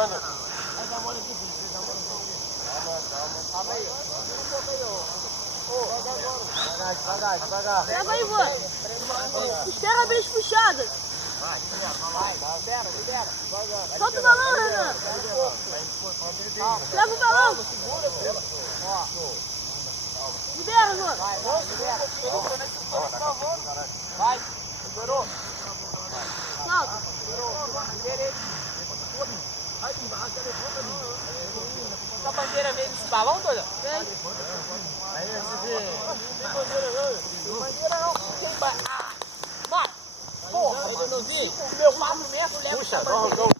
Mano. Faz a mão aqui, filho. Faz a mão aqui. Calma aí. Um pouco aí, ó. Devagar. Leva aí, vô. Espera a vez puxada. Vai, libera. Solta o balão, Renan. Leva o balão. Segura, filho. Ó. Libera, vô. Vai, liberou. Solta. Liberei. Ai, embaixo, a bandeira veio nesse balão, doido? Vem. Aí, tem bandeira não. Bandeira não. Vai. Porra, ele não viu. Meu 4 metros leva essa bandeira.